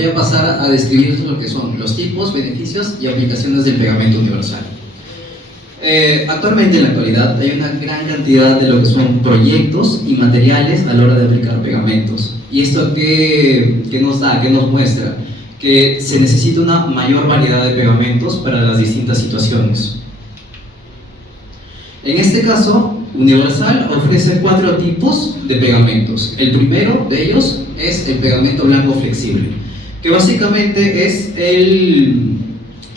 voy a pasar a describir lo que son los tipos, beneficios y aplicaciones del pegamento universal. Actualmente, en la actualidad, hay una gran cantidad de lo que son proyectos y materiales a la hora de aplicar pegamentos. ¿Y esto qué nos da? ¿Qué nos muestra? Que se necesita una mayor variedad de pegamentos para las distintas situaciones. En este caso, Universal ofrece 4 tipos de pegamentos. El primero de ellos es el pegamento blanco flexible, que básicamente es el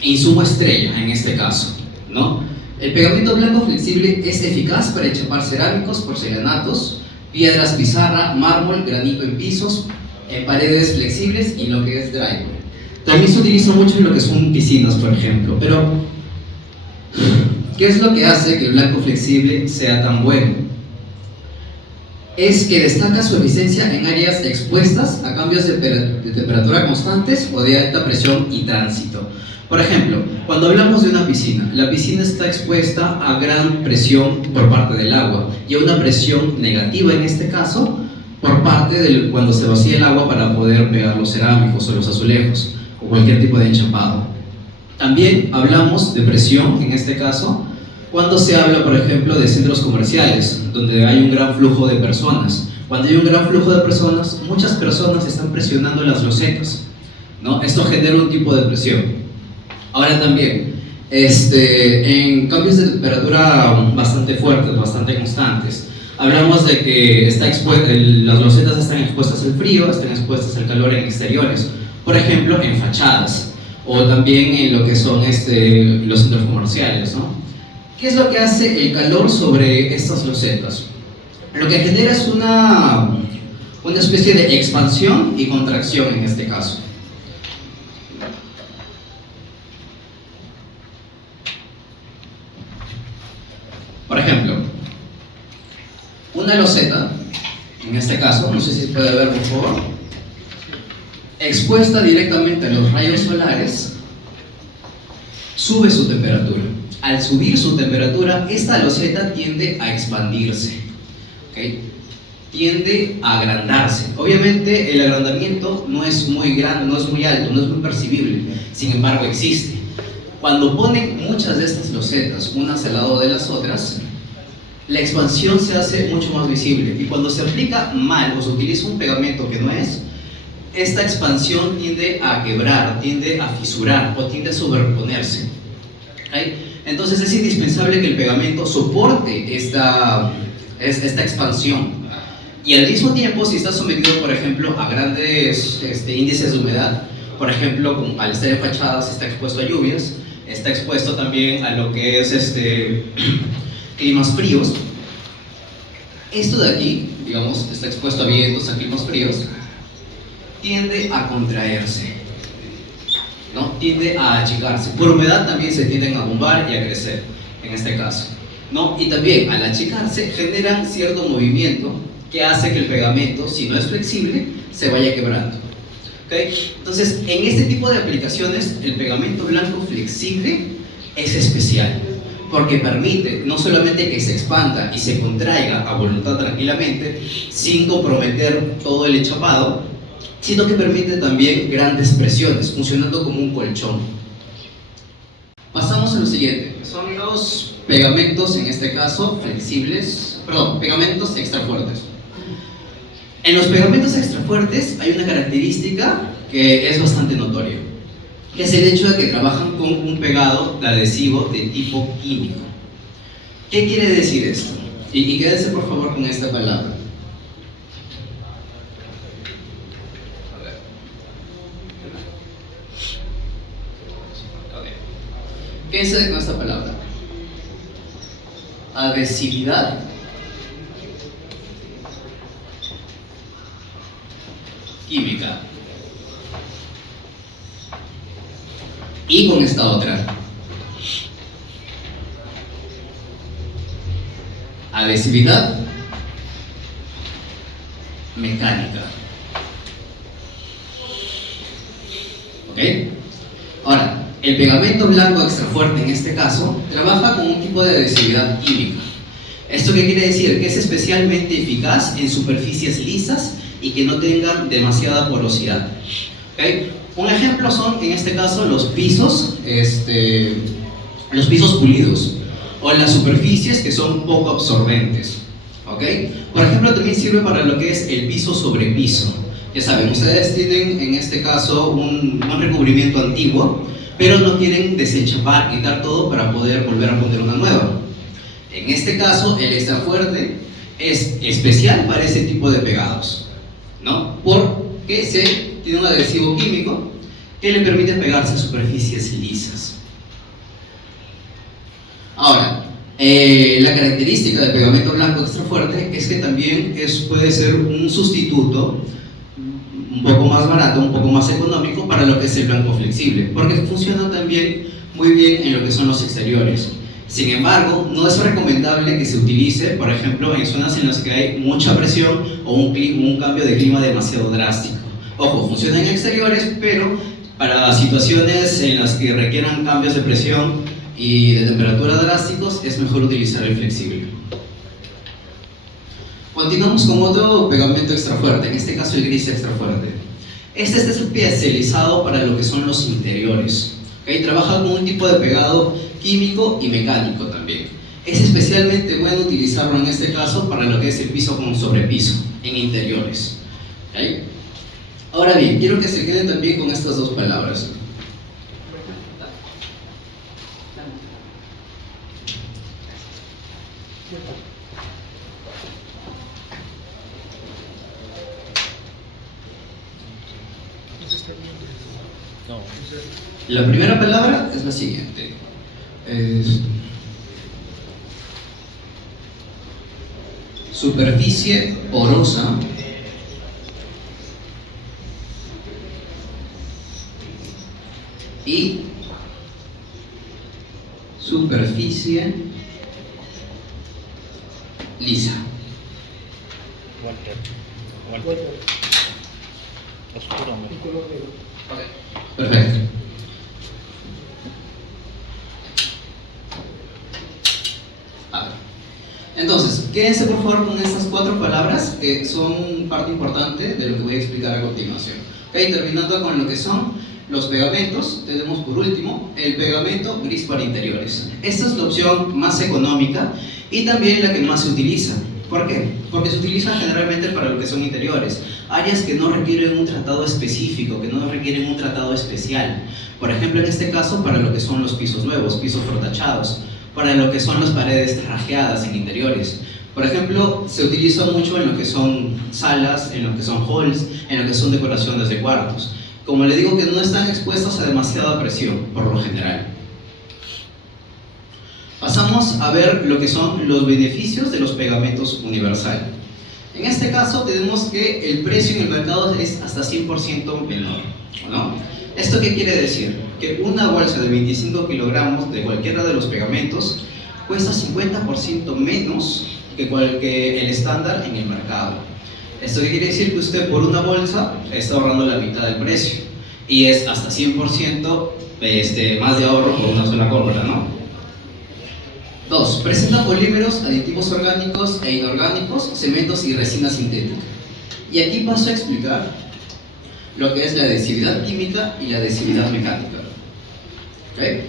insumo estrella en este caso, ¿no? El pegamento blanco flexible es eficaz para enchapar cerámicos, porcelanatos, piedras pizarra, mármol, granito en pisos, en paredes flexibles y lo que es drywall. También se utiliza mucho en lo que son piscinas, por ejemplo, pero ¿qué es lo que hace que el blanco flexible sea tan bueno? Es que destaca su eficiencia en áreas expuestas a cambios de temperatura constantes o de alta presión y tránsito. Por ejemplo, cuando hablamos de una piscina, la piscina está expuesta a gran presión por parte del agua y a una presión negativa en este caso por parte de cuando se vacía el agua para poder pegar los cerámicos o los azulejos o cualquier tipo de enchapado. También hablamos de presión en este caso cuando se habla, por ejemplo, de centros comerciales donde hay un gran flujo de personas. Cuando hay un gran flujo de personas, muchas personas están presionando las losetas, ¿no? Esto genera un tipo de presión. Ahora también, en cambios de temperatura bastante fuertes, bastante constantes, hablamos de que las losetas están expuestas al frío, están expuestas al calor en exteriores, por ejemplo, en fachadas, o también en lo que son los centros comerciales, ¿no? ¿Qué es lo que hace el calor sobre estas losetas? Lo que genera es una especie de expansión y contracción en este caso. Por ejemplo, una loseta, en este caso, no sé si se puede ver por favor, expuesta directamente a los rayos solares, sube su temperatura. Al subir su temperatura, esta loseta tiende a expandirse, ¿okay? Tiende a agrandarse. Obviamente el agrandamiento no es muy grande, no es muy alto, no es muy percibible, sin embargo existe. Cuando ponen muchas de estas losetas unas al lado de las otras, la expansión se hace mucho más visible, y cuando se aplica mal o se utiliza un pegamento que no es, esta expansión tiende a quebrar, tiende a fisurar o tiende a sobreponerse, ¿okay? Entonces es indispensable que el pegamento soporte esta expansión, y al mismo tiempo, si está sometido, por ejemplo, a grandes índices de humedad, por ejemplo, al estar en fachadas, está expuesto a lluvias, está expuesto también a lo que es climas fríos. Esto de aquí, digamos, está expuesto a vientos, a climas fríos, tiende a contraerse, ¿no? Tiende a achicarse. Por humedad también se tienden a bombar y a crecer, en este caso, ¿no? Y también al achicarse generan cierto movimiento que hace que el pegamento, si no es flexible, se vaya quebrando. ¿Okay? Entonces, en este tipo de aplicaciones, el pegamento blanco flexible es especial, porque permite no solamente que se expanda y se contraiga a voluntad tranquilamente, sin comprometer todo el enchapado, sino que permite también grandes presiones, funcionando como un colchón. Pasamos a lo siguiente, que son los pegamentos, en este caso, pegamentos extra fuertes. En los pegamentos extra fuertes hay una característica que es bastante notoria, que es el hecho de que trabajan con un pegado de adhesivo de tipo químico. ¿Qué quiere decir esto? Y quédense por favor con esta palabra. Quédense con esta palabra. Adhesividad química. Y con esta otra. Adhesividad mecánica. ¿Ok? Ahora, el pegamento blanco extra fuerte en este caso trabaja con un tipo de adhesividad química. ¿Esto qué quiere decir? Que es especialmente eficaz en superficies lisas y que no tengan demasiada porosidad. ¿Okay? Un ejemplo son, en este caso, los pisos pulidos o las superficies que son poco absorbentes. ¿Okay? Por ejemplo, también sirve para lo que es el piso sobre piso. Ya saben, ustedes tienen en este caso un recubrimiento antiguo, pero no quieren desenchapar, quitar todo para poder volver a poner una nueva. En este caso, el extrafuerte es especial para ese tipo de pegados, ¿no? Porque tiene un adhesivo químico que le permite pegarse a superficies lisas. Ahora, la característica del pegamento blanco extrafuerte es que también puede ser un sustituto un poco más barato, un poco más económico para lo que es el blanco flexible, porque funciona también muy bien en lo que son los exteriores. Sin embargo, no es recomendable que se utilice, por ejemplo, en zonas en las que hay mucha presión o un cambio de clima demasiado drástico. Ojo, funciona en exteriores, pero para situaciones en las que requieran cambios de presión y de temperatura drásticos, es mejor utilizar el flexible. Continuamos con otro pegamento extrafuerte, en este caso el gris extrafuerte. Este es especializado para lo que son los interiores. ¿Okay? Trabaja con un tipo de pegado químico y mecánico también. Es especialmente bueno utilizarlo en este caso para lo que es el piso con sobrepiso, en interiores. ¿Okay? Ahora bien, quiero que se queden también con estas dos palabras. La primera palabra es la siguiente. Superficie porosa y superficie lisa. Okay. Perfecto. Entonces, quédense por favor con estas 4 palabras que son parte importante de lo que voy a explicar a continuación. Okay, terminando con lo que son los pegamentos, tenemos por último el pegamento gris para interiores. Esta es la opción más económica y también la que más se utiliza. ¿Por qué? Porque se utiliza generalmente para lo que son interiores, áreas que no requieren un tratado específico, que no requieren un tratado especial. Por ejemplo, en este caso, para lo que son los pisos nuevos, pisos fortachados, para lo que son las paredes rajeadas en interiores. Por ejemplo, se utiliza mucho en lo que son salas, en lo que son halls, en lo que son decoraciones de cuartos. Como le digo, que no están expuestos a demasiada presión, por lo general. Pasamos a ver lo que son los beneficios de los pegamentos universal. En este caso tenemos que el precio en el mercado es hasta 100% menor, ¿no? ¿Esto qué quiere decir? Que una bolsa de 25 kilogramos de cualquiera de los pegamentos cuesta 50% menos que el estándar en el mercado. ¿Esto qué quiere decir? Que usted por una bolsa está ahorrando la mitad del precio y es hasta 100% más de ahorro por una sola compra, ¿no? 2. Presenta polímeros, aditivos orgánicos e inorgánicos, cementos y resina sintética. Y aquí paso a explicar lo que es la adhesividad química y la adhesividad mecánica. ¿Okay?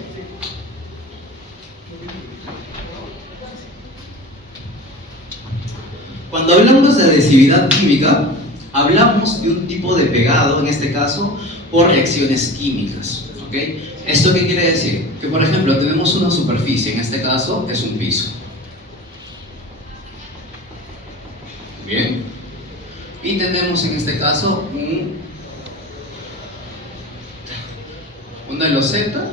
Cuando hablamos de adhesividad química, hablamos de un tipo de pegado, en este caso, por reacciones químicas. ¿Okay? ¿Esto qué quiere decir? Que por ejemplo tenemos una superficie, en este caso es un piso. Bien. Y tenemos en este caso una loseta,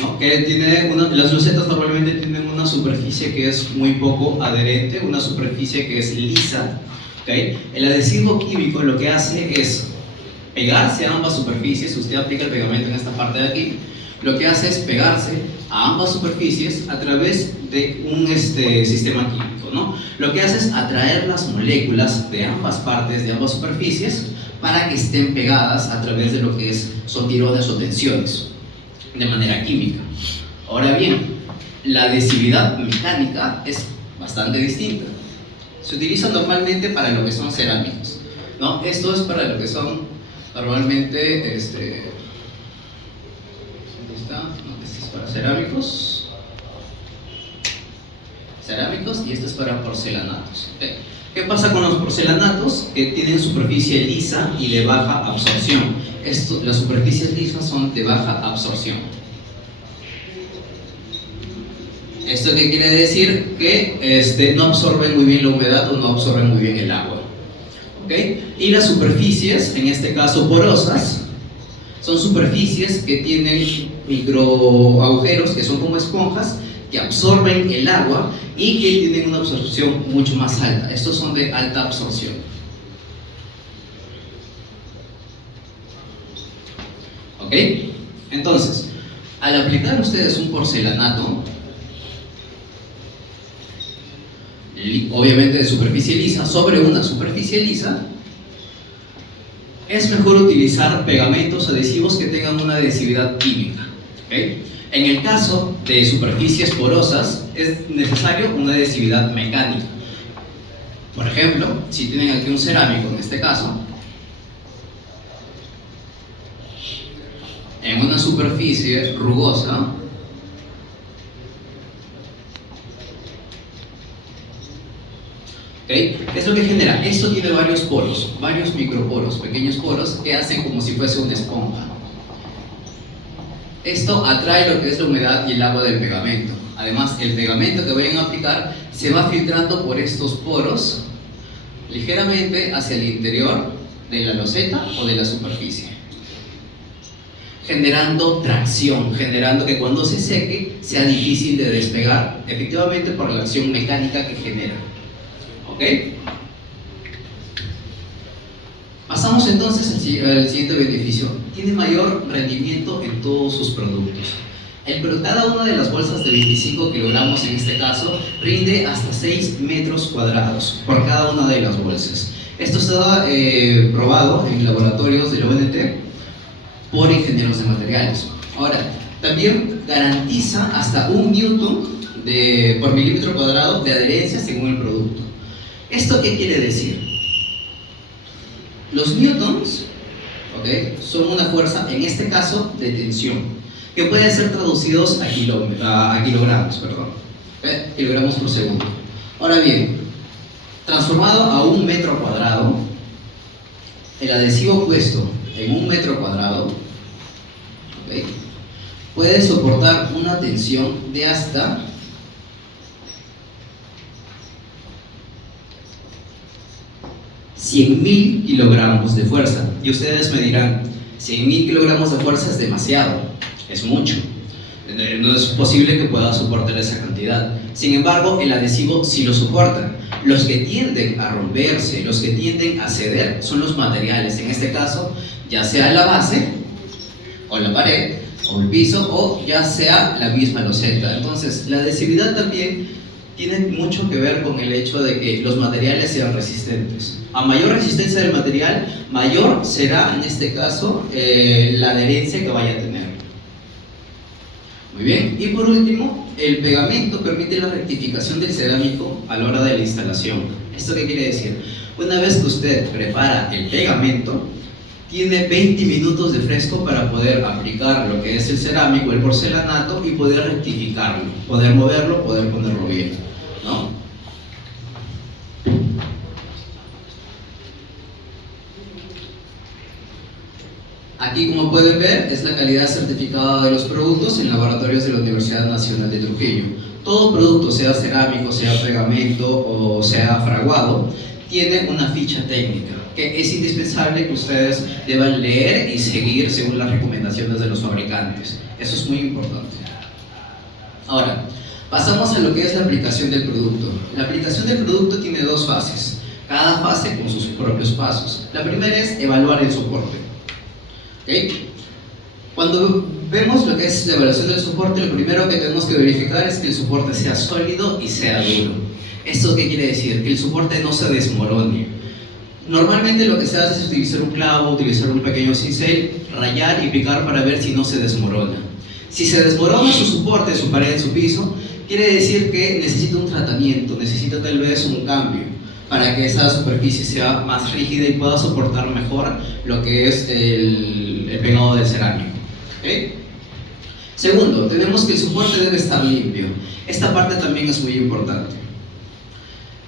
¿no? Que tiene las losetas normalmente tienen una superficie que es muy poco adherente, una superficie que es lisa. ¿Okay? El adhesivo químico lo que hace es pegarse a ambas superficies. Usted aplica el pegamento en esta parte de aquí, lo que hace es pegarse a ambas superficies a través de un sistema químico, ¿no? Lo que hace es atraer las moléculas de ambas partes, de ambas superficies, para que estén pegadas a través de lo que son tirones o tensiones, de manera química. Ahora bien, la adhesividad mecánica es bastante distinta. Se utiliza normalmente para lo que son cerámicas, ¿no? Esto es para lo que son Normalmente, ¿dónde está? No, este es para cerámicos. Cerámicos y este es para porcelanatos. ¿Qué pasa con los porcelanatos? Que tienen superficie lisa y de baja absorción. Las superficies lisas son de baja absorción. ¿Esto qué quiere decir? Que no absorben muy bien la humedad o no absorben muy bien el agua. ¿Okay? Y las superficies, en este caso porosas, son superficies que tienen micro agujeros, que son como esponjas, que absorben el agua y que tienen una absorción mucho más alta. Estos son de alta absorción. ¿Ok? Entonces, al aplicar ustedes un porcelanato, obviamente de superficie lisa, sobre una superficie lisa, es mejor utilizar pegamentos adhesivos que tengan una adhesividad química. ¿Okay? En el caso de superficies porosas, es necesario una adhesividad mecánica. Por ejemplo, si tienen aquí un cerámico, en este caso, en una superficie rugosa, ¿okay? ¿Qué es lo que genera? Esto tiene varios poros, varios microporos, pequeños poros que hacen como si fuese una esponja. Esto atrae lo que es la humedad y el agua del pegamento. Además, el pegamento que vayan a aplicar se va filtrando por estos poros ligeramente hacia el interior de la loseta o de la superficie, generando tracción, generando que cuando se seque sea difícil de despegar, efectivamente por la acción mecánica que genera. ¿Ok? Pasamos entonces al siguiente beneficio. Tiene mayor rendimiento en todos sus productos. Cada una de las bolsas de 25 kilogramos, en este caso, rinde hasta 6 metros cuadrados por cada una de las bolsas. Esto está probado en laboratorios de la ONT por ingenieros de materiales. Ahora, también garantiza hasta 1 newton por milímetro cuadrado de adherencia según el producto. ¿Esto qué quiere decir? Los newtons, ¿okay?, son una fuerza, en este caso, de tensión, que puede ser traducidos a kilogramos, kilogramos por segundo. Ahora bien, transformado a 1 metro cuadrado, el adhesivo puesto en 1 metro cuadrado, ¿okay?, puede soportar una tensión de hasta 100.000 kilogramos de fuerza. Y ustedes me dirán, 100.000 kilogramos de fuerza es demasiado, es mucho. No es posible que pueda soportar esa cantidad. Sin embargo, el adhesivo sí lo soporta. Los que tienden a romperse, los que tienden a ceder, son los materiales. En este caso, ya sea la base, o la pared, o el piso, o ya sea la misma loseta. Entonces, la adhesividad también tiene mucho que ver con el hecho de que los materiales sean resistentes. A mayor resistencia del material, mayor será, en este caso, la adherencia que vaya a tener. Muy bien. Y por último, el pegamento permite la rectificación del cerámico a la hora de la instalación. ¿Esto qué quiere decir? Una vez que usted prepara el pegamento, tiene 20 minutos de fresco para poder aplicar lo que es el cerámico, el porcelanato, y poder rectificarlo, poder moverlo, poder ponerlo bien, ¿no? Aquí, como pueden ver, es la calidad certificada de los productos en laboratorios de la Universidad Nacional de Trujillo. Todo producto, sea cerámico, sea pegamento o sea fraguado, tiene una ficha técnica que es indispensable que ustedes deban leer y seguir según las recomendaciones de los fabricantes. Eso es muy importante. Ahora, pasamos a lo que es la aplicación del producto. La aplicación del producto tiene dos fases, cada fase con sus propios pasos. La primera es evaluar el soporte. ¿Okay? Cuando vemos lo que es la evaluación del soporte, lo primero que tenemos que verificar es que el soporte sea sólido y sea duro. ¿Esto qué quiere decir? Que el soporte no se desmorone. Normalmente lo que se hace es utilizar un clavo, utilizar un pequeño cincel, rayar y picar para ver si no se desmorona. Si se desmorona su soporte, su pared, su piso, quiere decir que necesita un tratamiento, necesita tal vez un cambio. para que esa superficie sea más rígida y pueda soportar mejor lo que es el pegado del cerámico. ¿Okay? Segundo, tenemos que el soporte debe estar limpio. Esta parte también es muy importante.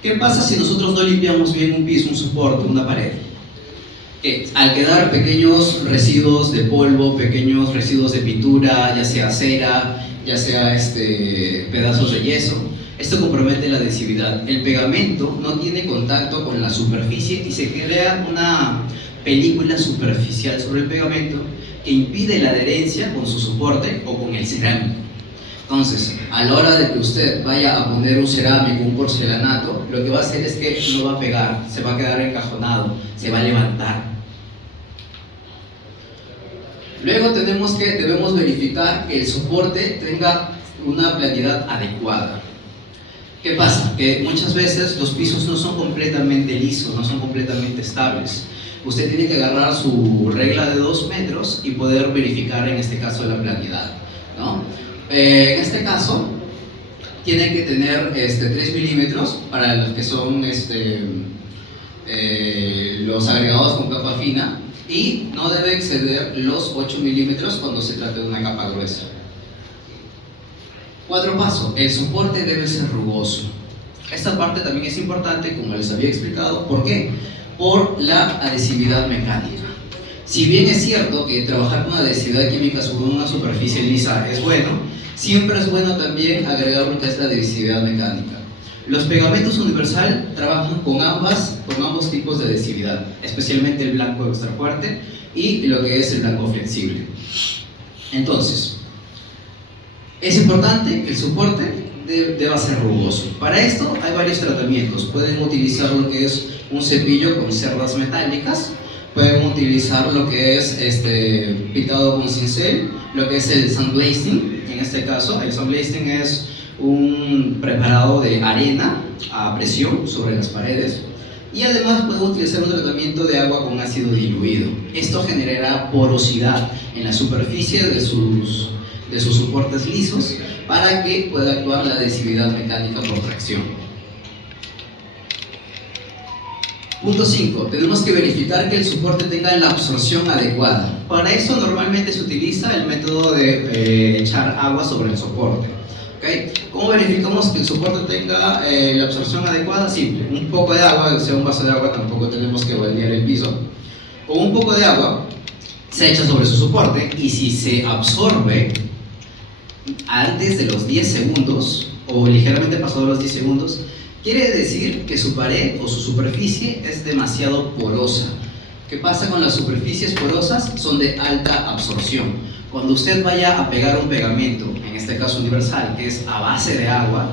¿Qué pasa si nosotros no limpiamos bien un piso, un soporte, una pared? Que al quedar pequeños residuos de polvo, pequeños residuos de pintura, ya sea cera, ya sea pedazos de yeso, esto compromete la adhesividad. El pegamento no tiene contacto con la superficie y se crea una película superficial sobre el pegamento que impide la adherencia con su soporte o con el cerámico. Entonces, a la hora de que usted vaya a poner un cerámico, un porcelanato, lo que va a hacer es que no va a pegar, se va a quedar encajonado, se va a levantar. Luego debemos verificar que el soporte tenga una planidad adecuada. ¿Qué pasa? Que muchas veces los pisos no son completamente lisos, no son completamente estables. Usted tiene que agarrar su regla de 2 metros y poder verificar en este caso la planidad, ¿no? En este caso, tiene que tener 3 milímetros para los que son los agregados con capa fina y no debe exceder los 8 milímetros cuando se trate de una capa gruesa. 4 pasos, el soporte debe ser rugoso. Esta parte también es importante, como les había explicado. ¿Por qué? Por la adhesividad mecánica. Si bien es cierto que trabajar con adhesividad química sobre una superficie lisa es bueno, siempre es bueno también agregar lo que es la adhesividad mecánica. Los pegamentos universal trabajan con ambos tipos de adhesividad, especialmente el blanco extra fuerte y lo que es el blanco flexible. Entonces, es importante que el soporte deba ser rugoso. Para esto hay varios tratamientos. Pueden utilizar lo que es un cepillo con cerdas metálicas, pueden utilizar lo que es pintado con cincel, lo que es el sandblasting. En este caso, el sandblasting es un preparado de arena a presión sobre las paredes, y además pueden utilizar un tratamiento de agua con ácido diluido. Esto generará porosidad en la superficie de sus soportes lisos para que pueda actuar la adhesividad mecánica por tracción. Punto 5. Tenemos que verificar que el soporte tenga la absorción adecuada. Para eso normalmente se utiliza el método de echar agua sobre el soporte. ¿Okay? ¿Cómo verificamos que el soporte tenga la absorción adecuada? Simple. Un poco de agua, o sea, un vaso de agua, tampoco tenemos que baldear el piso. Con un poco de agua se echa sobre su soporte, y si se absorbe antes de los 10 segundos o ligeramente pasado los 10 segundos, quiere decir que su pared o su superficie es demasiado porosa. ¿Qué pasa con las superficies porosas? Son de alta absorción. Cuando usted vaya a pegar un pegamento, en este caso universal, que es a base de agua,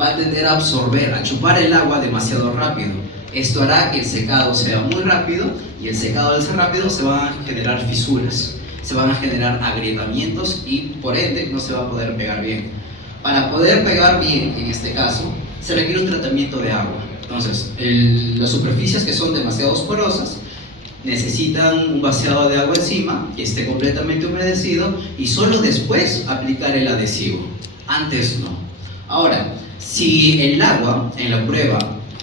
va a tender a absorber, a chupar el agua demasiado rápido. Esto hará que el secado sea muy rápido, y el secado al ser rápido se van a generar fisuras, se van a generar agrietamientos y por ende no se va a poder pegar bien. Para poder pegar bien, en este caso, se requiere un tratamiento de agua. Entonces, las superficies que son demasiado porosas necesitan un vaciado de agua encima, que esté completamente humedecido, y solo después aplicar el adhesivo. Antes no. Ahora, si el agua en la prueba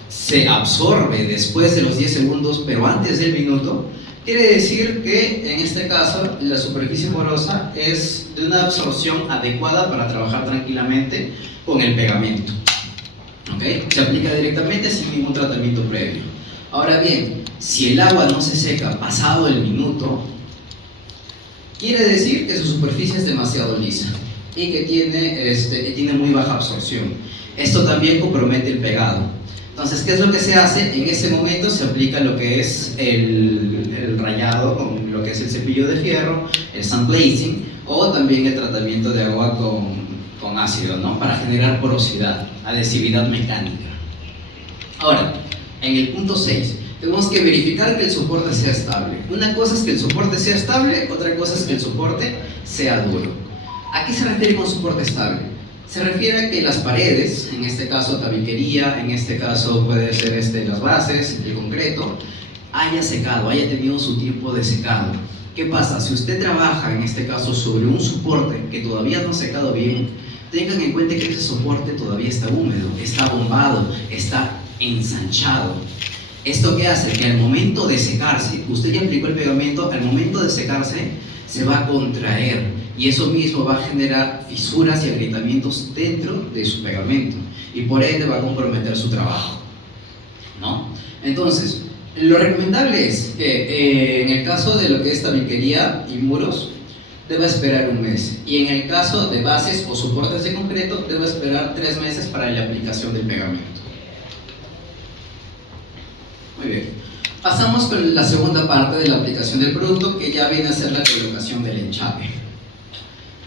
se absorbe después de los 10 segundos, pero antes del minuto, quiere decir que en este caso la superficie porosa es de una absorción adecuada para trabajar tranquilamente con el pegamento. ¿Okay? Se aplica directamente sin ningún tratamiento previo. Ahora bien, si el agua no se seca pasado el minuto, quiere decir que su superficie es demasiado lisa y que tiene muy baja absorción. Esto también compromete el pegado. Entonces, ¿qué es lo que se hace? En ese momento se aplica lo que es el rayado con lo que es el cepillo de fierro, el sandblasting, o también el tratamiento de agua con ácido, ¿no? Para generar porosidad, adhesividad mecánica. Ahora, en el punto 6, tenemos que verificar que el soporte sea estable. Una cosa es que el soporte sea estable, otra cosa es que el soporte sea duro. ¿A qué se refiere con soporte estable? Se refiere a que las paredes, en este caso tabiquería, en este caso puede ser las bases, el concreto, haya secado, haya tenido su tiempo de secado. ¿Qué pasa? Si usted trabaja, en este caso, sobre un soporte que todavía no ha secado bien, tengan en cuenta que ese soporte todavía está húmedo, está bombado, está ensanchado. ¿Esto qué hace? Que al momento de secarse, usted ya aplicó el pegamento, al momento de secarse se va a contraer y eso mismo va a generar fisuras y agrietamientos dentro de su pegamento y por ende va a comprometer su trabajo, ¿no? Entonces, lo recomendable es que en el caso de lo que es tabiquería y muros, debe esperar un mes. Y en el caso de bases o soportes de concreto, debe esperar 3 meses para la aplicación del pegamento. Muy bien. Pasamos con la segunda parte de la aplicación del producto, que ya viene a ser la colocación del enchape.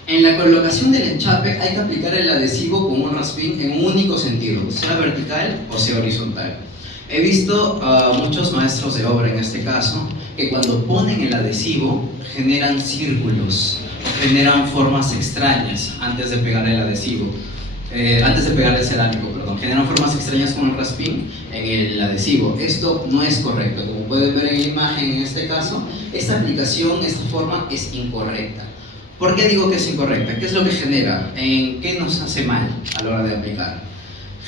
En la colocación del enchape hay que aplicar el adhesivo con un raspín en un único sentido, sea vertical o sea horizontal. He visto a muchos maestros de obra en este caso que cuando ponen el adhesivo generan círculos, generan formas extrañas antes de pegar el adhesivo, antes de pegar el cerámico, perdón, generan formas extrañas con el raspín en el adhesivo. Esto no es correcto, como pueden ver en la imagen en este caso, esta aplicación, esta forma es incorrecta. ¿Por qué digo que es incorrecta? ¿Qué es lo que genera? ¿En qué nos hace mal a la hora de aplicar?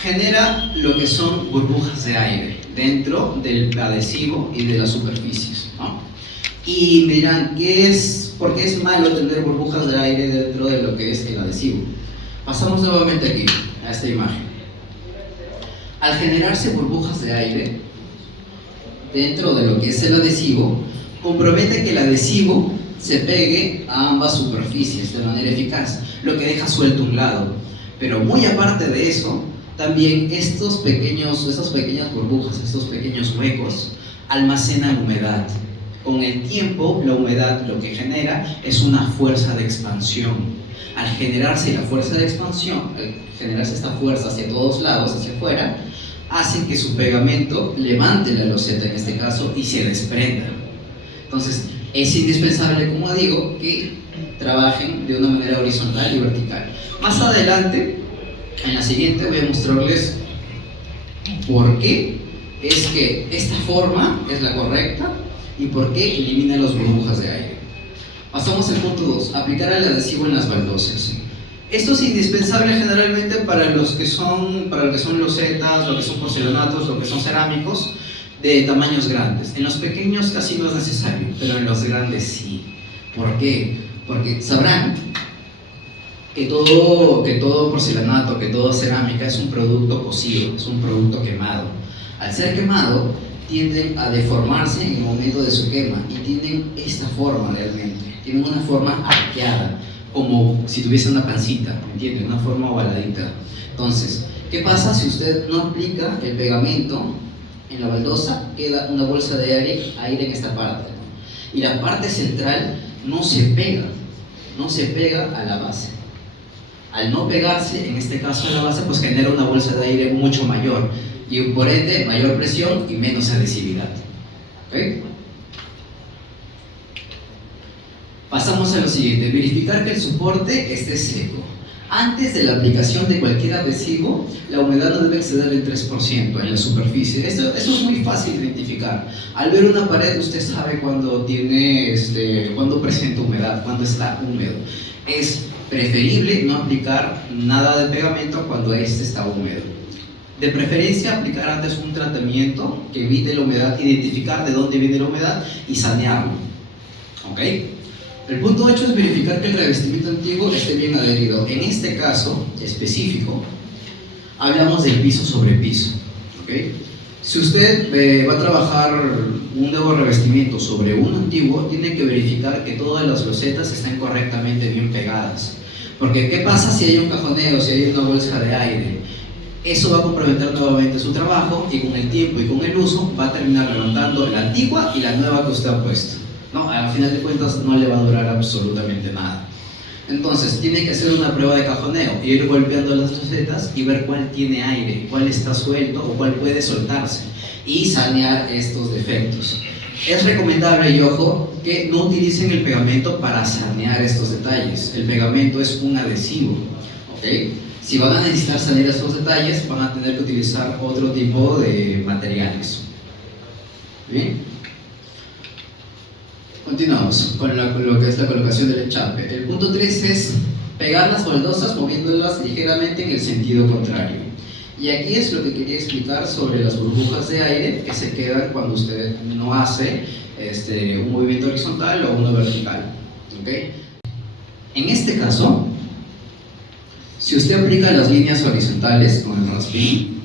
Genera lo que son burbujas de aire dentro del adhesivo y de las superficies, ¿no? Y me dirán, ¿por qué es malo tener burbujas de aire dentro de lo que es el adhesivo? Pasamos nuevamente aquí, a esta imagen. Al generarse burbujas de aire dentro de lo que es el adhesivo, compromete que el adhesivo se pegue a ambas superficies de manera eficaz, lo que deja suelto un lado. Pero muy aparte de eso, también esas pequeñas burbujas, estos pequeños huecos, almacenan humedad. Con el tiempo, la humedad lo que genera es una fuerza de expansión. Al generarse la fuerza de expansión, al generarse esta fuerza hacia todos lados, hacia afuera, hace que su pegamento levante la loseta en este caso y se desprenda. Entonces, es indispensable, como digo, que trabajen de una manera horizontal y vertical. Más adelante, en la siguiente, voy a mostrarles por qué es que esta forma es la correcta y por qué elimina las burbujas de aire. Pasamos al punto 2, aplicar el adhesivo en las baldosas. Esto es indispensable generalmente para lo que son losetas, lo que son porcelanatos, lo que son cerámicos de tamaños grandes. En los pequeños casi no es necesario, pero en los grandes sí. ¿Por qué? Porque sabrán que todo porcelanato, que toda cerámica es un producto cocido, es un producto quemado. Al ser quemado, tienden a deformarse en el momento de su quema y tienen esta forma realmente, tienen una forma arqueada, como si tuviese una pancita, ¿entienden? Una forma ovaladita. Entonces, ¿qué pasa si usted no aplica el pegamento en la baldosa? Queda una bolsa de aire en esta parte, ¿no? Y la parte central no se pega a la base. Al no pegarse, en este caso a la base, pues genera una bolsa de aire mucho mayor y por ende mayor presión y menos adhesividad. ¿Okay? Pasamos a lo siguiente, verificar que el soporte esté seco. Antes de la aplicación de cualquier adhesivo, la humedad no debe exceder el 3% en la superficie. Esto es muy fácil de identificar. Al ver una pared, usted sabe cuando presenta humedad, cuando está húmedo. Es preferible no aplicar nada de pegamento cuando este está húmedo. De preferencia, aplicar antes un tratamiento que evite la humedad, identificar de dónde viene la humedad y sanearlo. ¿Ok? El punto 8 es verificar que el revestimiento antiguo esté bien adherido. En este caso específico, hablamos del piso sobre piso. ¿Okay? Si usted va a trabajar un nuevo revestimiento sobre un antiguo, tiene que verificar que todas las losetas estén correctamente bien pegadas. Porque ¿qué pasa si hay un cajoneo, si hay una bolsa de aire? Eso va a comprometer nuevamente su trabajo y con el tiempo y con el uso va a terminar levantando la antigua y la nueva que usted ha puesto. No, al final de cuentas no le va a durar absolutamente nada. Entonces tiene que hacer una prueba de cajoneo, ir golpeando las losetas y ver cuál tiene aire, cuál está suelto o cuál puede soltarse y sanear estos defectos. Es recomendable, y ojo, que no utilicen el pegamento para sanear estos detalles. El pegamento es un adhesivo, ¿ok? Si van a necesitar sanear estos detalles, van a tener que utilizar otro tipo de materiales. ¿Bien? Continuamos con lo que es la colocación del enchape. El punto 3 es pegar las baldosas moviéndolas ligeramente en el sentido contrario. Y aquí es lo que quería explicar sobre las burbujas de aire que se quedan cuando usted no hace un movimiento horizontal o uno vertical. ¿Okay? En este caso, si usted aplica las líneas horizontales con el rasping,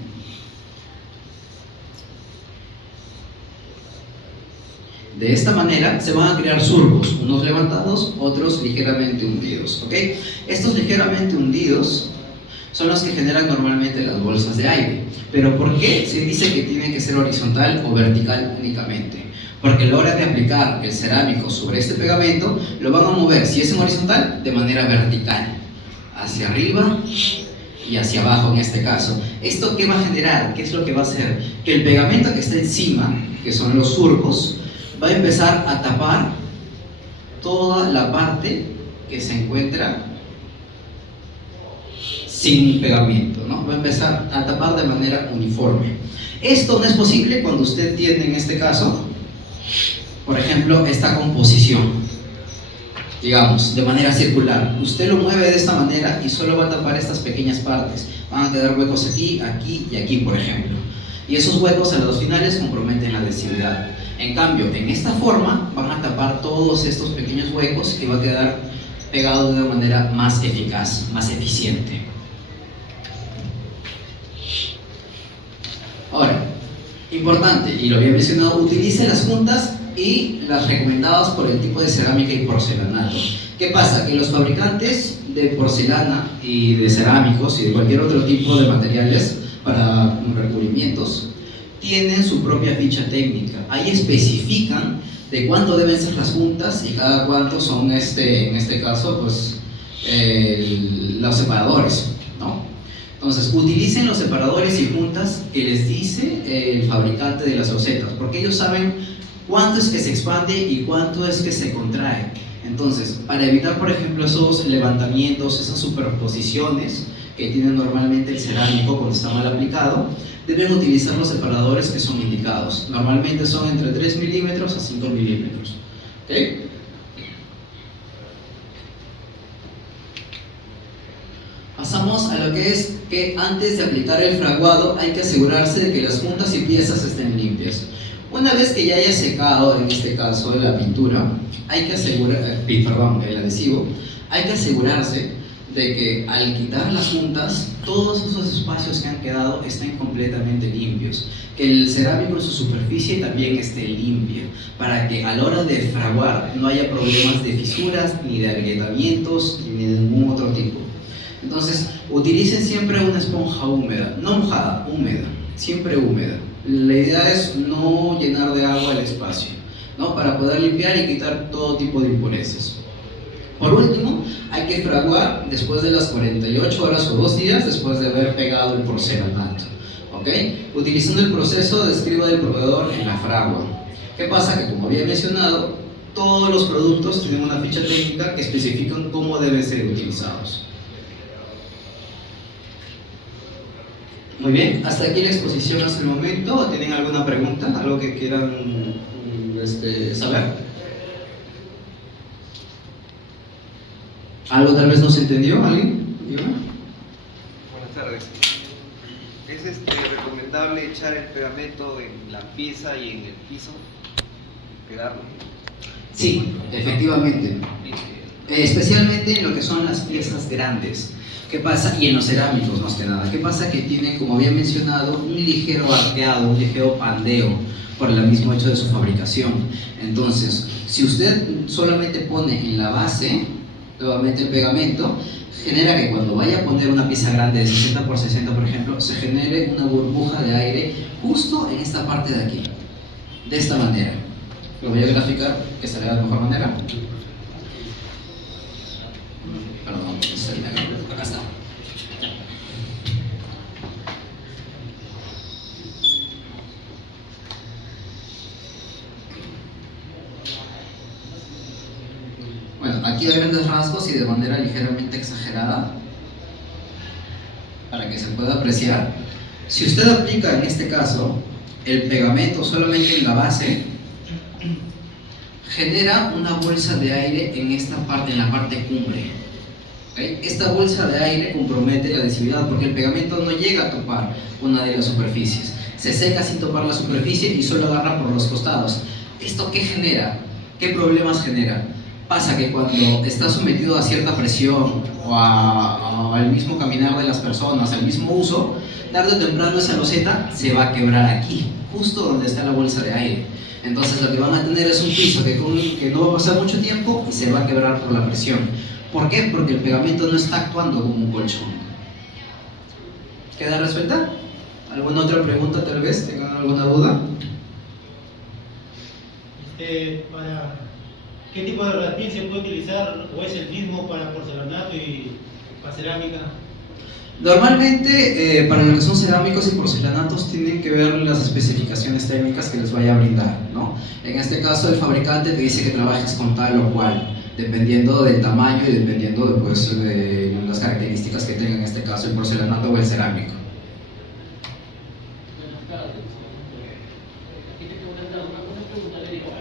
de esta manera se van a crear surcos, unos levantados, otros ligeramente hundidos. ¿Okay? Estos ligeramente hundidos son los que generan normalmente las bolsas de aire. Pero ¿por qué se dice que tiene que ser horizontal o vertical únicamente? Porque a la hora de aplicar el cerámico sobre este pegamento, lo van a mover, si es en horizontal, de manera vertical, hacia arriba y hacia abajo en este caso. ¿Esto qué va a generar? ¿Qué es lo que va a hacer? Que el pegamento que está encima, que son los surcos, va a empezar a tapar toda la parte que se encuentra sin pegamento, ¿no? Va a empezar a tapar de manera uniforme. Esto no es posible cuando usted tiene, en este caso, por ejemplo, esta composición, digamos, de manera circular. Usted lo mueve de esta manera y solo va a tapar estas pequeñas partes. Van a quedar huecos aquí, aquí y aquí, por ejemplo. Y esos huecos a los finales comprometen la adhesividad. En cambio, en esta forma van a tapar todos estos pequeños huecos y va a quedar pegado de una manera más eficaz, más eficiente. Ahora, importante, y lo había mencionado, utilice las juntas y las recomendadas por el tipo de cerámica y porcelanato. ¿Qué pasa? Que los fabricantes de porcelana y de cerámicos y de cualquier otro tipo de materiales para recubrimientos tienen su propia ficha técnica. Ahí especifican de cuánto deben ser las juntas y cada cuánto son, en este caso, pues, los separadores, ¿no? Entonces, utilicen los separadores y juntas que les dice el fabricante de las losetas, porque ellos saben cuánto es que se expande y cuánto es que se contrae. Entonces, para evitar, por ejemplo, esos levantamientos, esas superposiciones que tiene normalmente el cerámico cuando está mal aplicado, deben utilizar los separadores que son indicados. Normalmente son entre 3 milímetros a 5 milímetros. ¿Okay? Pasamos a lo que es que antes de aplicar el fraguado hay que asegurarse de que las juntas y piezas estén limpias. Una vez que ya haya secado, en este caso la pintura, hay que asegurar, el adhesivo, hay que asegurarse de que al quitar las juntas, todos esos espacios que han quedado estén completamente limpios, que el cerámico en su superficie también esté limpia, para que a la hora de fraguar no haya problemas de fisuras, ni de agrietamientos, ni de ningún otro tipo. Entonces, utilicen siempre una esponja húmeda, no mojada, húmeda, siempre húmeda. La idea es no llenar de agua el espacio, ¿no? Para poder limpiar y quitar todo tipo de impurezas. Por último, hay que fraguar después de las 48 horas o 2 días después de haber pegado el porcelanato. ¿Ok? Utilizando el proceso de escriba del proveedor en la fragua. ¿Qué pasa? Que como había mencionado, todos los productos tienen una ficha técnica que especifican cómo deben ser utilizados. Muy bien, hasta aquí la exposición hasta el momento. ¿Tienen alguna pregunta? ¿Algo que quieran saber? ¿Algo tal vez no se entendió? ¿Alguien? Dígame. Buenas tardes. ¿Es recomendable echar el pegamento en la pieza y en el piso? ¿Pegarlo? Sí, efectivamente. Especialmente en lo que son las piezas grandes. ¿Qué pasa? Y en los cerámicos más que nada. ¿Qué pasa? Que tienen, como había mencionado, un ligero arqueado, un ligero pandeo por el mismo hecho de su fabricación. Entonces, si usted solamente pone en la base nuevamente el pegamento, genera que cuando vaya a poner una pieza grande de 60 por 60, por ejemplo, se genere una burbuja de aire justo en esta parte de aquí, de esta manera. Lo voy a graficar que se vea de mejor manera. Perdón, acá está. Bueno, aquí hay grandes rasgos y de manera ligeramente exagerada para que se pueda apreciar. Si usted aplica en este caso el pegamento solamente en la base, genera una bolsa de aire en esta parte, en la parte cumbre. ¿Ok? Esta bolsa de aire compromete la adhesividad porque el pegamento no llega a topar una de las superficies. Se seca sin topar la superficie y solo agarra por los costados. ¿Esto qué genera? ¿Qué problemas genera? Pasa que cuando está sometido a cierta presión o al mismo caminar de las personas, al mismo uso, tarde o temprano esa loseta se va a quebrar aquí, justo donde está la bolsa de aire. Entonces lo que van a tener es un piso que no va a pasar mucho tiempo y se va a quebrar por la presión. ¿Por qué? Porque el pegamento no está actuando como un colchón. ¿Queda resuelta? ¿Alguna otra pregunta tal vez? ¿Tengan alguna duda? ¿Qué tipo de raspín se puede utilizar o es el mismo para porcelanato y para cerámica? Normalmente, para lo que son cerámicos y porcelanatos, tienen que ver las especificaciones técnicas que les vaya a brindar, ¿no? En este caso, el fabricante te dice que trabajes con tal o cual, dependiendo del tamaño y dependiendo de las características que tenga en este caso el porcelanato o el cerámico.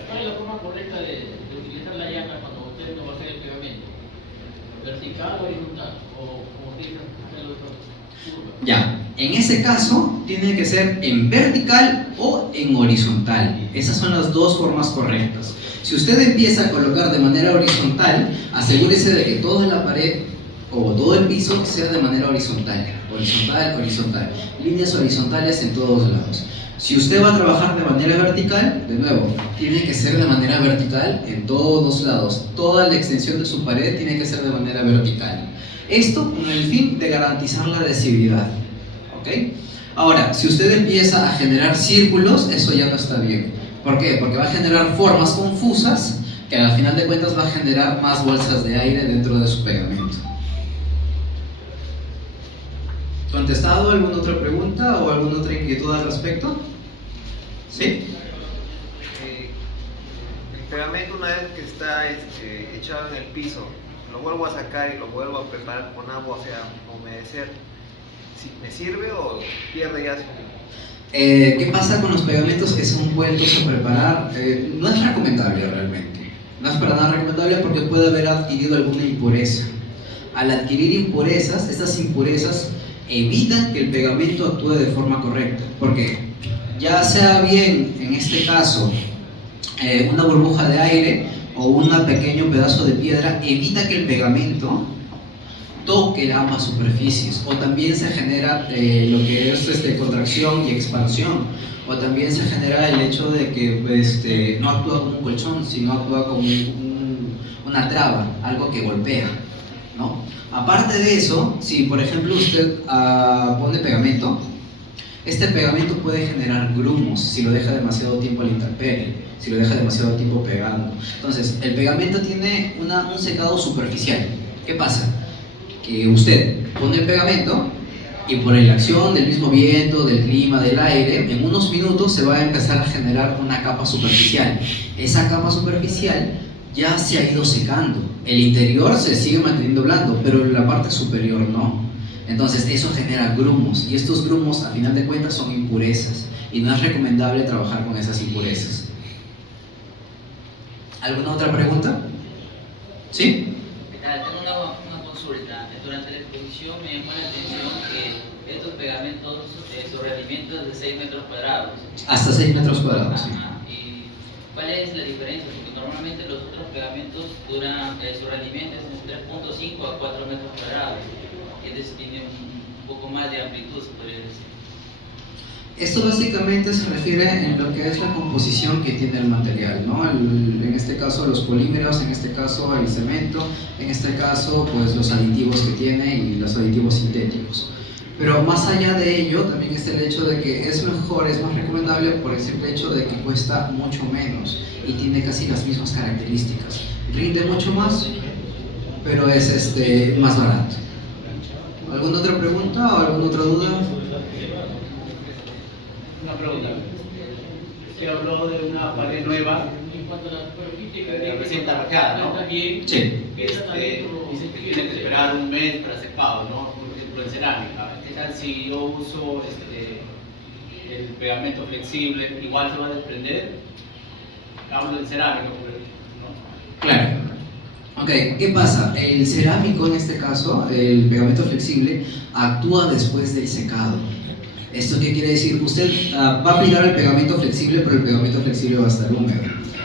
¿Cuál es la forma correcta de utilizar la llana cuando usted no va a hacer el pegamento? ¿Vertical o horizontal? ¿O como usted hacerlo de curva? Ya, en ese caso tiene que ser en vertical o en horizontal. Esas son las dos formas correctas. Si usted empieza a colocar de manera horizontal, asegúrese de que toda la pared o todo el piso sea de manera horizontal. Horizontal, horizontal. Líneas horizontales en todos lados. Si usted va a trabajar de manera vertical, de nuevo, tiene que ser de manera vertical en todos lados. Toda la extensión de su pared tiene que ser de manera vertical. Esto con el fin de garantizar la adhesividad. ¿Ok? Ahora, si usted empieza a generar círculos, eso ya no está bien. ¿Por qué? Porque va a generar formas confusas que al final de cuentas va a generar más bolsas de aire dentro de su pegamento. ¿Contestado alguna otra pregunta o alguna otra inquietud al respecto? ¿Sí? El pegamento, una vez que está echado en el piso, lo vuelvo a sacar y lo vuelvo a preparar con agua, o sea, humedecer. ¿Me sirve o pierde ya su tiempo? ¿Qué pasa con los pegamentos que son vueltos a preparar? No es recomendable realmente. No es para nada recomendable porque puede haber adquirido alguna impureza. Al adquirir impurezas, estas impurezas evitan que el pegamento actúe de forma correcta. Porque ya sea bien, en este caso, una burbuja de aire o un pequeño pedazo de piedra, evita que el pegamento toque ambas superficies, o también se genera lo que es contracción y expansión, o también se genera el hecho de que no actúa como un colchón, sino actúa como una traba, algo que golpea, ¿no? Aparte de eso, si por ejemplo usted pone pegamento, este pegamento puede generar grumos si lo deja demasiado tiempo a la intemperie, si lo deja demasiado tiempo pegando. Entonces, el pegamento tiene un secado superficial. ¿Qué pasa? Que usted pone el pegamento y por la acción del mismo viento, del clima, del aire, en unos minutos se va a empezar a generar una capa superficial. Esa capa superficial ya se ha ido secando. El interior se sigue manteniendo blando, pero la parte superior no. Entonces eso genera grumos y estos grumos a final de cuentas son impurezas y no es recomendable trabajar con esas impurezas. ¿Alguna otra pregunta? ¿Sí? Tengo una consulta. Durante la exposición me llamó la atención que estos pegamentos, su rendimiento es de 6 metros cuadrados. Hasta 6 metros cuadrados, sí. ¿Y cuál es la diferencia? Porque normalmente los otros pegamentos su rendimiento es de 3.5 a 4 metros cuadrados. Entonces tiene un poco más de amplitud, se podría decir. Esto básicamente se refiere en lo que es la composición que tiene el material, ¿no? En este caso los polímeros, en este caso el cemento, en este caso pues los aditivos que tiene y los aditivos sintéticos. Pero más allá de ello también está el hecho de que es mejor, es más recomendable por el simple hecho de que cuesta mucho menos y tiene casi las mismas características. Rinde mucho más, pero es más barato. ¿Alguna otra pregunta o alguna otra duda? Una pregunta. Se habló de una pared nueva En cuanto a la superficie que recién está rajada, ¿no? También, Sí. Dice que tiene que esperar un mes para secado, ¿no? Por ejemplo, en cerámica. ¿Qué tal si yo uso el pegamento flexible? ¿Igual se va a desprender? Hablo de cerámica, ¿no? Claro. Ok, ¿qué pasa? El cerámico en este caso, el pegamento flexible, actúa después del secado. ¿Esto qué quiere decir? Usted va a aplicar el pegamento flexible, pero el pegamento flexible va a estar húmedo.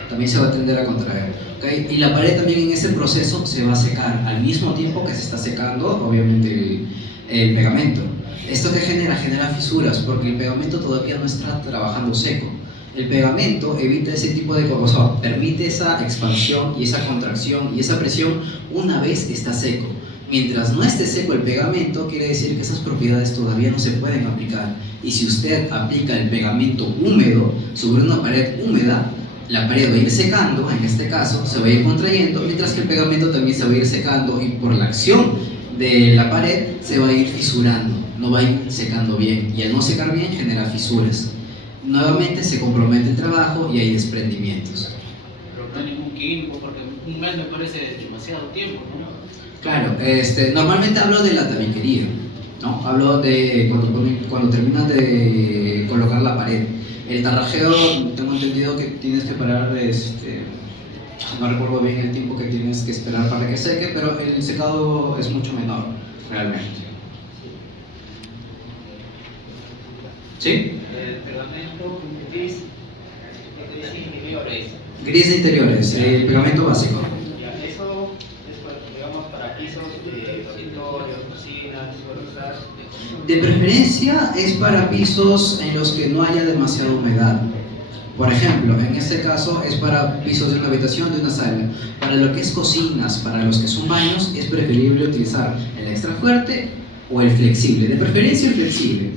También se va a tender a contraer. ¿Okay? Y la pared también en ese proceso se va a secar al mismo tiempo que se está secando, obviamente, el pegamento. ¿Esto qué genera? Genera fisuras, porque el pegamento todavía no está trabajando seco. El pegamento evita ese tipo de cosas, o sea, permite esa expansión y esa contracción y esa presión una vez está seco. Mientras no esté seco el pegamento, quiere decir que esas propiedades todavía no se pueden aplicar. Y si usted aplica el pegamento húmedo sobre una pared húmeda, la pared va a ir secando, en este caso, se va a ir contrayendo, mientras que el pegamento también se va a ir secando y por la acción de la pared se va a ir fisurando, no va a ir secando bien. Y al no secar bien genera fisuras. Nuevamente se compromete el trabajo y hay desprendimientos. Pero no hay ningún químico, porque un mes me parece demasiado tiempo, ¿no? Claro, normalmente hablo de la tabiquería, ¿no? Hablo de cuando terminas de colocar la pared. El tarrajeo, tengo entendido que tienes que parar, no recuerdo bien el tiempo que tienes que esperar para que seque, pero el secado es mucho menor, realmente. ¿Sí? El pegamento gris interiores. Gris de interiores, el pegamento básico. Eso es, digamos, para pisos de dormitorios, cocinas, suele usar. De preferencia es para pisos en los que no haya demasiada humedad. Por ejemplo, en este caso es para pisos de una habitación, de una sala. Para lo que es cocinas, para los que son baños, es preferible utilizar el extra fuerte o el flexible. De preferencia el flexible.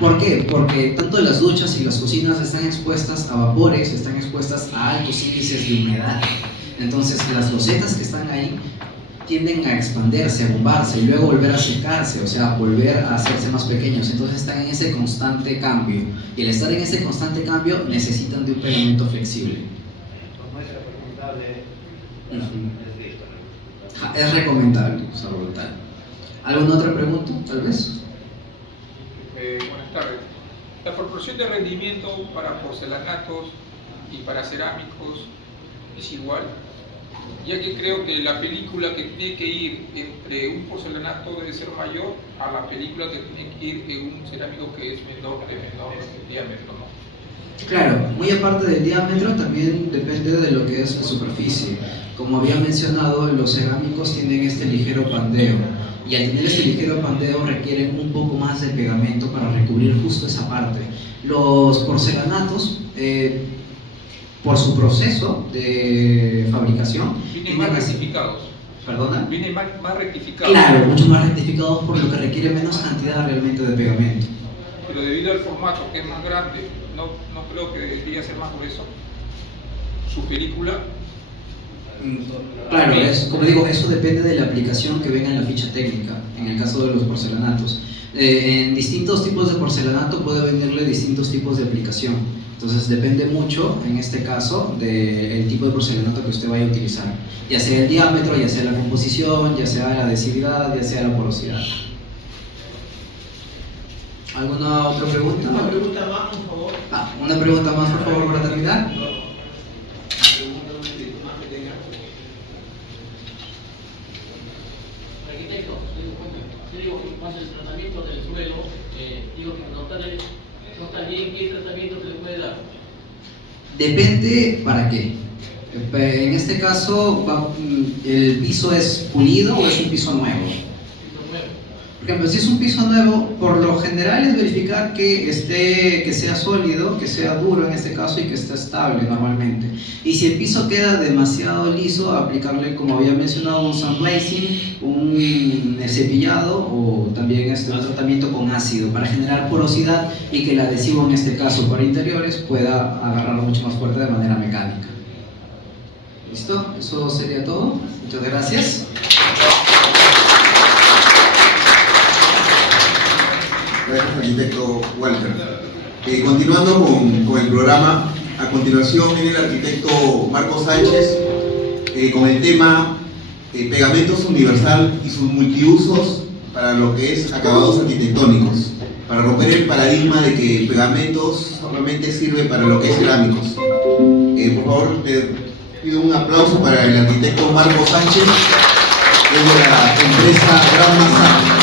¿Por qué? Porque tanto las duchas y las cocinas están expuestas a vapores, están expuestas a altos índices de humedad. Entonces las losetas que están ahí tienden a expandirse, a bombarse y luego volver a secarse, o sea, volver a hacerse más pequeños. Entonces están en ese constante cambio. Y al estar en ese constante cambio necesitan de un pegamento flexible. Es recomendable usar brutal. ¿Alguna otra pregunta, tal vez? Buenas tardes. La proporción de rendimiento para porcelanatos y para cerámicos es igual, ya que creo que la película que tiene que ir entre un porcelanato debe ser mayor a la película que tiene que ir en un cerámico que es menor de diámetro, ¿no? Claro, muy aparte del diámetro también depende de lo que es la superficie. Como había mencionado, los cerámicos tienen este ligero pandeo. Y al tener este ligero pandeo requieren un poco más de pegamento para recubrir justo esa parte. Los porcelanatos, por su proceso de fabricación, Vienen más rectificados. ¿Perdona? Vienen más rectificados. Claro, mucho más rectificados, por lo que requiere menos cantidad realmente de pegamento. Pero debido al formato que es más grande, no creo que debería ser más grueso. Su película. Claro, como digo, eso depende de la aplicación que venga en la ficha técnica, en el caso de los porcelanatos. En distintos tipos de porcelanato puede venirle distintos tipos de aplicación. Entonces depende mucho, en este caso, del tipo de porcelanato que usted vaya a utilizar. Ya sea el diámetro, ya sea la composición, ya sea la adhesividad, ya sea la porosidad. ¿Alguna otra pregunta? Una pregunta más, por favor. Una pregunta más, por favor, para terminar. Arquitecto, yo digo que cuando el tratamiento del suelo, digo que no está bien, ¿qué tratamiento se le puede dar? Depende para qué. En este caso, ¿el piso es pulido o es un piso nuevo? Por ejemplo, si es un piso nuevo, por lo general es verificar que sea sólido, que sea duro en este caso y que esté estable normalmente. Y si el piso queda demasiado liso, aplicarle, como había mencionado, un sandblazing, un cepillado o también un tratamiento con ácido para generar porosidad y que el adhesivo, en este caso para interiores, pueda agarrarlo mucho más fuerte de manera mecánica. ¿Listo? Eso sería todo. Muchas gracias. Gracias, arquitecto Walter. Continuando con el programa, a continuación viene el arquitecto Marco Sánchez con el tema pegamentos universal y sus multiusos para lo que es acabados arquitectónicos, para romper el paradigma de que el pegamentos solamente sirve para lo que es cerámicos. Por favor, Pido un aplauso para el arquitecto Marco Sánchez, es de la empresa Gran Mazar.